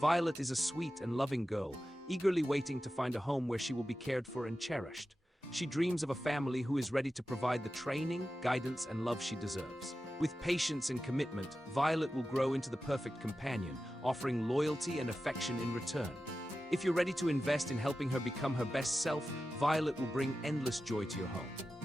Violet is a sweet and loving girl, eagerly waiting to find a home where she will be cared for and cherished. She dreams of a family who is ready to provide the training, guidance, and love she deserves. With patience and commitment, Violet will grow into the perfect companion, offering loyalty and affection in return. If you're ready to invest in helping her become her best self, Violet will bring endless joy to your home.